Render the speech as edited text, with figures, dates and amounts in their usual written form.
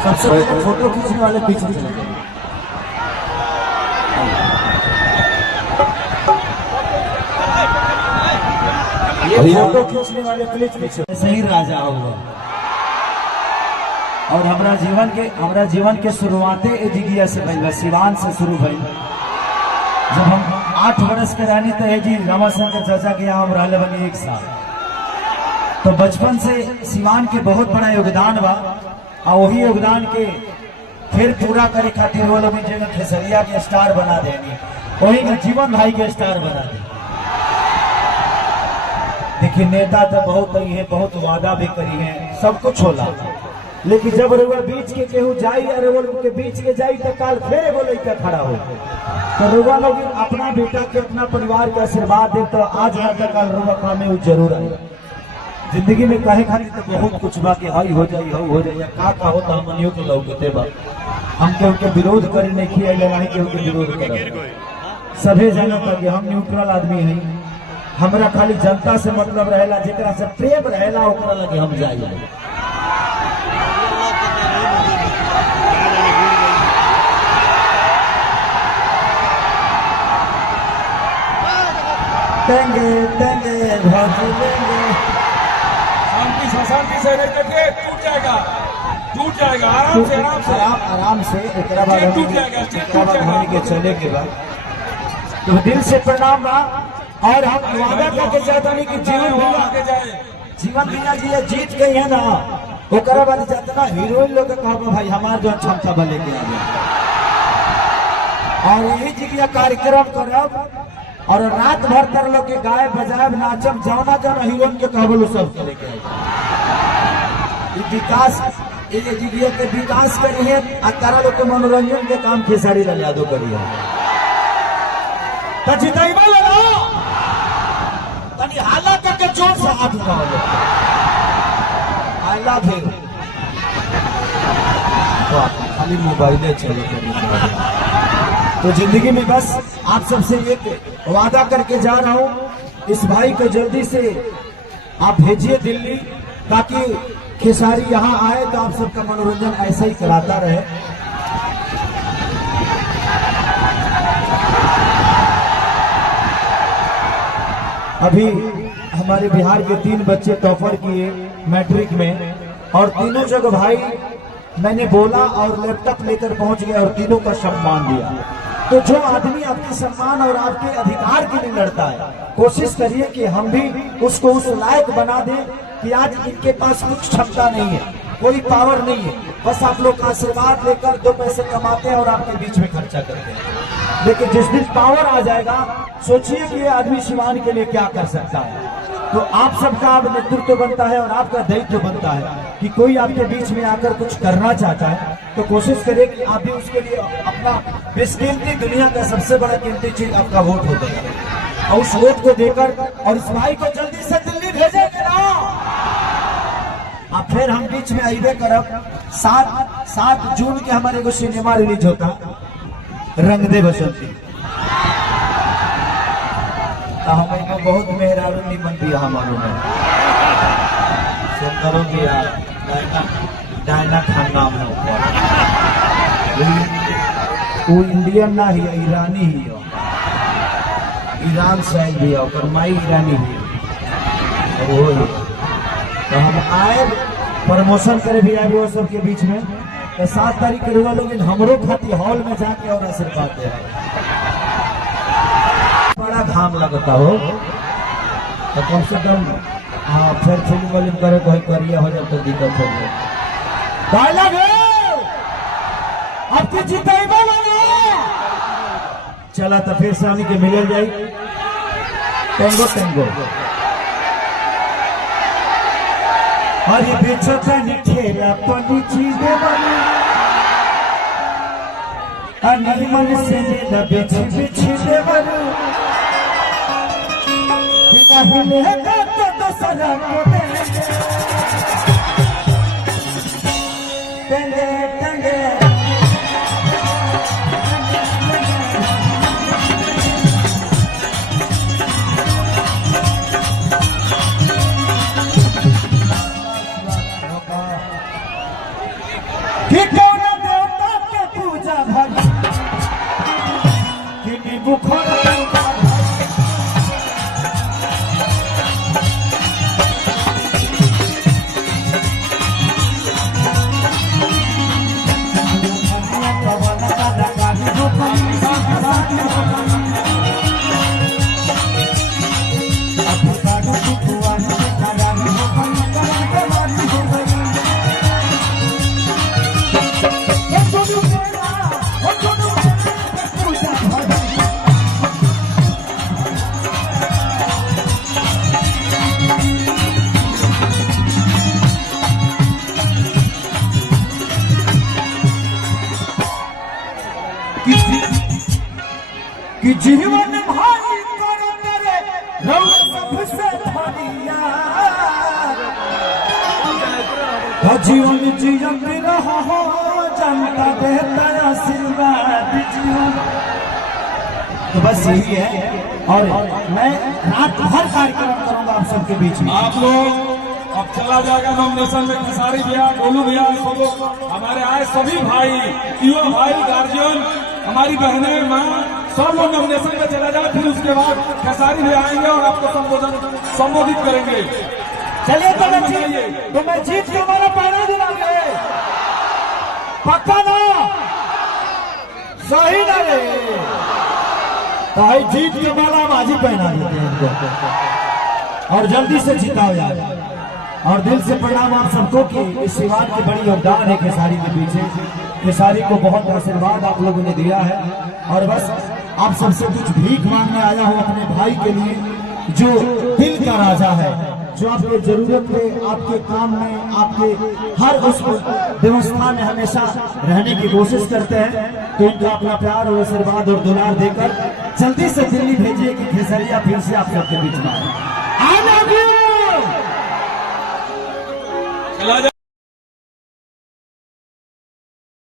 सबसे पहले फोटो खींचने वाले पीछे चले जाएंगे। ये फोटो खींचने वाले प्लीज पीछे। सही राजा होगा। और हमारा जीवन के शुरुआते जिगिया से भइल, सिवान से शुरू भइल। जब हम 8 वर्ष के रानी तो जी रामाशंकर चाचा के यहाँ हम रहले बनी 1 साल। तो बचपन से सिवान के बहुत बड़ा योगदान बा और वही योगदान के फिर पूरा करे खातिर वो लोग जगह खेसरिया के स्टार बना देनी, वही का जीवन भाई के स्टार बना दे। देखिए नेता तो बहुत ही है, बहुत वादा भी करी है, सब कुछ होला, लेकिन जब रुआ बीच के केहू जाई अरे वो के बीच के जाई तो काल फिर वो लड़का खड़ा हो। तो रुआ लोग अपना बेटा के अपना परिवार का आशीर्वाद दे तो आज ना तक काल रुआ काम में जरूर आए। जिंदगी में कहे खाली तो बहुत कुछ बा कि हई हो जाई हो जाई का होता हमनियों के लौकते बा। हम के उनके विरोध करे नहीं किया नहीं के उनके विरोध करे, सभी जानता कि हम न्यूट्रल आदमी हैं। हमरा खाली जनता से मतलब रहेला, जेकरा से प्रेम रहेला ओकरा लगे हम जाइए। तेंगे तेंगे भाजी लेंगे, शांति से करके टूट जाएगा आराम से टूट जाएगा। के चले के बाद तो दिल से प्रणाम बा। और हम वादा करके चाहता नहीं कि जीवन बिना जी जीत गई है ना, ओकरा बाद जितना हीरोइन लोग कहबो भाई हमार जो क्षमता बले के आ गया। और यही जगह कार्यक्रम करब और रात भर तर लोग के गाय बजायब नाचब, जौना जौना हीरोइन के कहबो सब के लेके विकास ये जगह के विकास करिए और तारा लोग के मनोरंजन के काम खेसारी लाल यादव करिए। तो जिताइबा ले लो तनी हाला करके जोर से हाथ उठाओ। I love you. खाली मोबाइल चले तो जिंदगी में बस आप सबसे एक वादा करके जा रहा हूं, इस भाई को जल्दी से आप भेजिए दिल्ली ताकि खेसारी यहाँ आए तो आप सबका मनोरंजन ऐसा ही कराता रहे। अभी हमारे बिहार के 3 बच्चे टॉपर किए मैट्रिक में और तीनों जगह भाई मैंने बोला और लैपटॉप लेकर पहुंच गया और तीनों का सम्मान दिया। तो जो आदमी आपके सम्मान और आपके अधिकार के लिए लड़ता है, कोशिश करिए कि हम भी उसको उस लायक बना दें कि आज इनके पास कुछ क्षमता नहीं है, कोई पावर नहीं है, बस आप लोग का आशीर्वाद लेकर 2 पैसे कमाते हैं और आपके बीच में खर्चा करते हैं। लेकिन जिस दिन पावर आ जाएगा सोचिए कि ये आदमी सिवान के लिए क्या कर सकता है। तो आप सबका अब नेतृत्व बनता है और आपका दायित्व बनता है कि कोई आपके बीच में आकर कुछ करना चाहता है तो कोशिश करें कि आप भी उसके लिए अपना बेशकीमती दुनिया का सबसे बड़ा कीमती चीज आपका वोट होता है और उस वोट को देकर और इस भाई को जल्दी से दिल्ली भेजेंगे ना। अब फिर हम बीच में आइए करब 7 जून के हमारे एगो सिनेमा रिलीज होता रंग दे बसंती। हमें बहुत मेहरारू निमन दिया हमारे में सुंदरों दिया डायना खान नाम है। वो इंडियन ना ही ईरानी ही हो, ईरान से आई भी और माई ईरानी भी वो। तो हम आए प्रमोशन करे भी आए वो सबके बीच में। तो 7 तारीख के लोग हमरो खाती हॉल में जाके और आशीर्वाद दे बड़ा घाम लगता हो तो कम से कम हाँ फिर फिल्म वाली करे कोई करिए हो जाए तो दिक्कत हो जाए। आपकी जिताइबा चला तो फिर शामी के मिल जाए टेंगो टेंगो और ये बेचो ठेला पनी चीजें बनी अनी मन से दिल बिछ बिछ देवर कि नहीं लेगा तो दूसरा को देंगे टंगे कि कौन देवता के पूजा भाई कि बुखार कि जीवन भाई करो तेरे रंग सबसे धनिया जीवन जीवन भी रहा हो जनता देता आशीर्वाद जीवन। तो बस यही है और मैं रात भर कार्यक्रम करूंगा आप सबके बीच में। आप लोग अब चला जाएगा नॉमिनेशन में खेसारी भैया, गोलू भैया, सब लोग हमारे आए सभी भाई, युवा भाई, गार्जियन, हमारी बहनें, माँ, सब लोग नॉमिनेशन में चला जाए। फिर उसके बाद खेसारी भी आएंगे और आपको संबोधित करेंगे। चलिए तो मैं जीत के हमारा पहना दिलाऊंगे, पक्का ना? सही ना रे? भाई जीत के माला बाजी पहना देते हैं इनको और जल्दी से जिताओ यार। और दिल से प्रणाम आप सबको कि इस शिवान की बड़ी योगदान है खेसारी के पीछे। खेसारी को बहुत आशीर्वाद आप लोगों ने दिया है और बस आप सबसे कुछ भीख मांगने आया हूँ अपने भाई के लिए, जो दिल का राजा है, जो आपके जरूरत में, आपके काम में, आपके हर उस व्यवस्था में हमेशा रहने की कोशिश करते हैं। तो इनका अपना प्यार और आशीर्वाद और दुलार देकर जल्दी से दिल्ली भेजिए कि खेसरिया फिर से आप सबके बीच में आए।